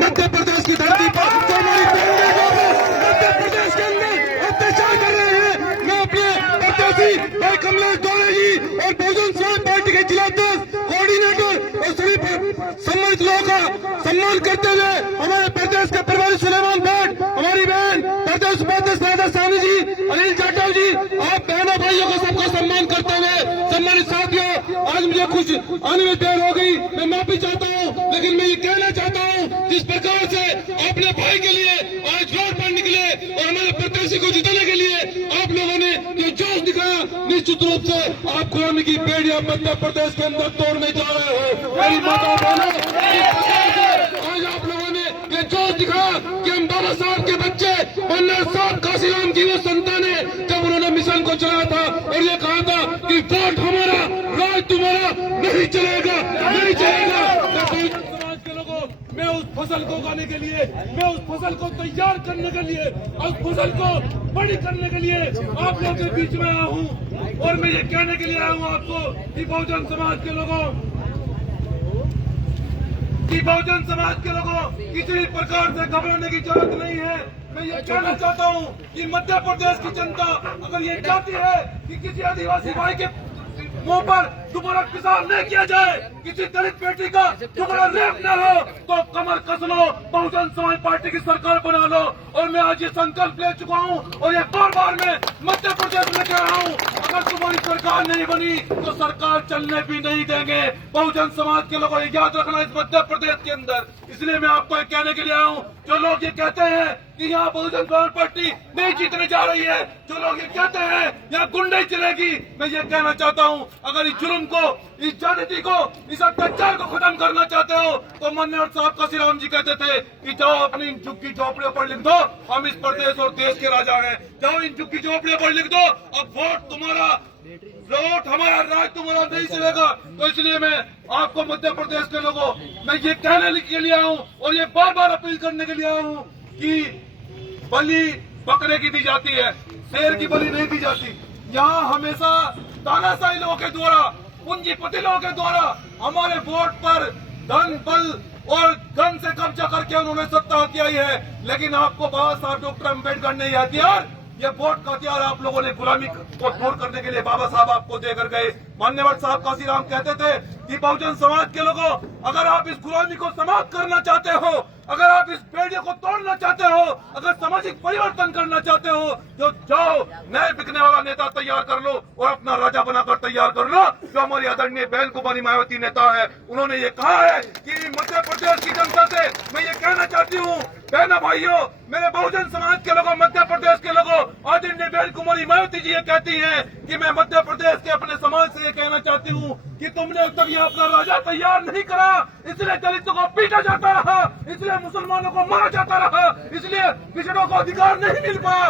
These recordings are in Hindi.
मध्य प्रदेश की धरती पर जो हमारी बहनें मध्य प्रदेश के अंदर अत्याचार कर रहे हैं। मैं अपने प्रत्याशी भाई कमलेश दौरे जी और बहुजन समाज पार्टी के जिलाध्यक्ष कोऑर्डिनेटर और सभी सम्मानित लोगों का सम्मान करते हुए हमारे प्रदेश के प्रभारी सुलेमान भट्ट, हमारी बहन प्रदेश उपाध्यक्ष राधा साहनी जी, अनिल जाटव जी, आप बहनों भाइयों को सबका सम्मान करते हुए सम्मानित साथियों, आज मुझे कुछ आने में देर हो गई, मैं माफी चाहता हूँ, लेकिन मैं ये कहना चाहता हूँ जिस प्रकार से अपने भाई के लिए आज रोड पर निकले और हमारे प्रत्याशी को जिताने के लिए आप लोगों ने जो जोश दिखाया, निश्चित रूप से आप गुलामी की बेड़ियां मध्य प्रदेश के अंदर तोड़ने जा रहे हो। मेरी माता बहनों, आज आप लोगों ने ये जोश दिखाया कि हम बाबा साहब के बच्चे पन्ना साहब काशीराम जी वो संतान है, जब उन्होंने मिशन को चलाया था और ये कहा था कि वोट हमारा राज तुम्हारा नहीं चलेगा, नहीं चलेगा। समाज के लोगों, मैं उस फसल को उगाने के लिए, मैं उस फसल को तैयार करने के लिए, उस फसल को बड़ी करने के लिए आप लोगों के बीच में आया हूँ और मैं ये कहने के लिए आया हूँ आपको कि बहुजन समाज के लोगों, किसी प्रकार से घबराने की जरूरत नहीं है। मैं ये कहना चाहता हूँ कि मध्य प्रदेश की जनता अगर ये चाहती है कि किसी आदिवासी भाई के मुंह पर दोबारा पिसाब नहीं किया जाए, किसी दलित बेटी का दोबारा रेप न हो, तो कमर कस लो, बहुजन समाज पार्टी की सरकार बना लो। और मैं आज ये संकल्प ले चुका हूँ और ये बार मैं मध्य प्रदेश में कह रहा हूँ, अगर तुम्हारी सरकार नहीं बनी तो सरकार चलने भी नहीं देंगे। बहुजन समाज के लोगों को याद रखना इस मध्य प्रदेश के अंदर। इसलिए मैं आपको ये कहने के लिए आया हूँ, जो लोग ये कहते हैं कि यहाँ बहुजन समाज पार्टी नहीं जीतने जा रही है, जो लोग ये कहते हैं यहाँ गुंडे चलेगी, मैं ये कहना चाहता हूँ अगर इस जुर्म को, इस ज्यादती को, इस अत्याचार को खत्म करना चाहते हो तो मन्नेर साहब काशीराम जी कहते थे कि जाओ अपनी झुग्गी झोपड़ियों पर लिख दो, हम इस प्रदेश और देश के राजा हैं, जाओ इन झुग्गी झोपड़ियों पर लिख दो, अब वोट तुम्हारा, वोट हमारा, राज तुम्हारा नहीं चलेगा। तो इसलिए मैं आपको मध्य प्रदेश के लोगों, मैं ये कहने के लिए आया हूँ और ये बार अपील करने के लिए आया हूँ कि बलि बकरे की दी जाती है, शेर की बलि नहीं दी जाती। यहाँ हमेशा तानाशाही लोगों के द्वारा, पूंजीपति लोगों के द्वारा हमारे वोट पर धन, बल और धन से कब्जा करके उन्होंने सत्ता हथियाई है, लेकिन आपको बाबा साहब डॉक्टर अम्बेडकर ने यह हथियार, ये वोट का हथियार आप लोगों ने गुलामी को दूर करने के लिए बाबा साहब आपको देकर गए। मान्यवर साहब काशीराम कहते थे कि बहुजन समाज के लोगों, अगर आप इस गुलामी को समाप्त करना चाहते हो, अगर आप इस बेड़ियों को तोड़ना चाहते हो, अगर सामाजिक परिवर्तन करना चाहते हो, तो जाओ नए बिकने वाला नेता तैयार कर लो और अपना राजा बनाकर तैयार कर लो। जो हमारी आदरणीय बहन कुमारी मायावती नेता है, उन्होंने ये कहा है कि मध्य प्रदेश की जनता से मैं ये कहना चाहती हूँ, बहना भाइयों, मेरे बहुजन समाज के लोगों, मध्य प्रदेश के लोगों, आदरणीय बहन कुमारी मायावती जी ये कहती है कि मैं मध्य प्रदेश के अपने समाज से ये कहना चाहती हूँ कि तुमने अब तक ये अपना राजा तैयार नहीं करा, इसलिए दलितों को पीटा जाता रहा, इसलिए मुसलमानों को मारा जाता रहा, इसलिए पिछड़ों को अधिकार नहीं मिल पाया।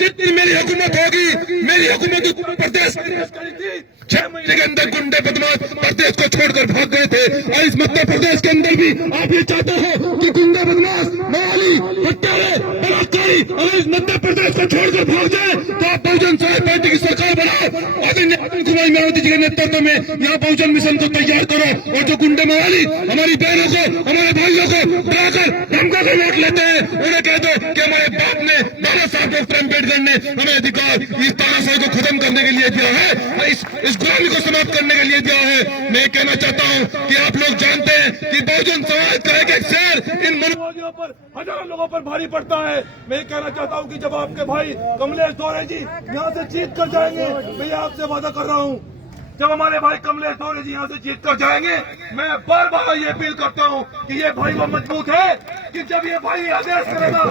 जितनी मेरी हुकूमत होगी, मेरी हुकूमत उत्तर प्रदेश करी थी, 6 महीने के अंदर गुंडे बदमाश प्रदेश को छोड़कर भाग गए थे, और इस मध्य प्रदेश के अंदर भी आप ये चाहते हो कि गुंडे बदमाश, मवाली, हत्यारे, बलात्कारी अगर इस मध्य प्रदेश को छोड़कर भाग जाए तो आप बहुजन समाज पार्टी की सरकार बनाओ। कुमारी मायावती जी के नेतृत्व में यहाँ बहुजन मिशन को तैयार करो और जो गुंडे मवाली हमारी बहनों को, हमारे भाइयों को डराकर धमका कर वोट लेते हैं, उन्हें कह दो कि हमारे बाप ने, बाबा साहब डॉक्टर अम्बेडकर ने हमें अधिकार इस तानाशाही को खत्म करने के लिए दिया है, इस गुलामी को समाप्त करने के लिए दिया है। मैं कहना चाहता हूँ कि आप लोग जानते हैं कि बहुजन समाज का एक शेर इन मनोवादियों पर, हजारों लोगों पर भारी पड़ता है। मैं कहना चाहता हूँ कि जब आपके भाई कमलेश दौरे जी यहाँ से जीत कर जाएंगे, मैं आपसे वादा कर रहा हूँ, जब हमारे भाई कमलेश दौरे जी यहाँ से जीत कर जाएंगे, मैं बार ये अपील करता हूँ कि ये भाई वो मजबूत है कि जब ये भाई आदेश करेगा,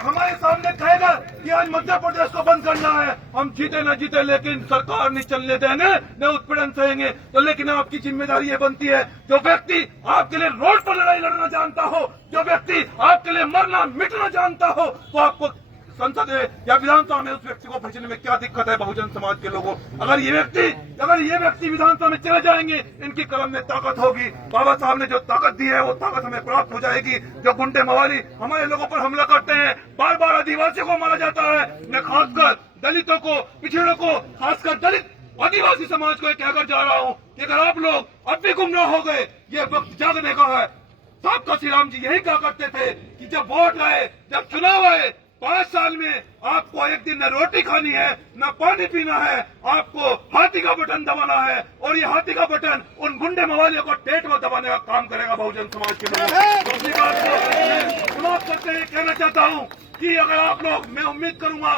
हमारे सामने कहेगा कि आज मध्य प्रदेश को बंद करना है, हम जीते न जीते लेकिन सरकार नहीं चलने देंगे, न उत्पीड़न सहेंगे, तो लेकिन आपकी जिम्मेदारी ये बनती है, जो व्यक्ति आपके लिए रोड पर लड़ाई लड़ना जानता हो, जो व्यक्ति आपके लिए मरना मिटना जानता हो, तो आपको संसद या विधानसभा में उस व्यक्ति को भेजने में क्या दिक्कत है। बहुजन समाज के लोगों, अगर ये व्यक्ति विधानसभा में चले जाएंगे, इनकी कलम में ताकत होगी, बाबा साहब ने जो ताकत दी है वो ताकत हमें प्राप्त हो जाएगी। जो गुंडे मवाली हमारे लोगों पर हमला करते हैं, बार आदिवासियों को मारा जाता है, मैं खासकर दलितों को, पिछड़ों को, खासकर दलित आदिवासी समाज को कहकर जा रहा हूँ कि अगर आप लोग अब भी गुमराह हो गए, ये वक्त जागने का है। साहब काशीराम जी यही कहा करते थे कि जब वोट आए, जब चुनाव आए, 5 साल में आपको एक दिन न रोटी खानी है न पानी पीना है, आपको हाथी का बटन दबाना है और ये हाथी का बटन उन गुंडे मवालियों को पेट में दबाने का काम करेगा बहुजन समाज के लोग। दूसरी बात मैं समाप्त करते हुए कहना चाहता हूँ कि अगर आप लोग, मैं उम्मीद करूंगा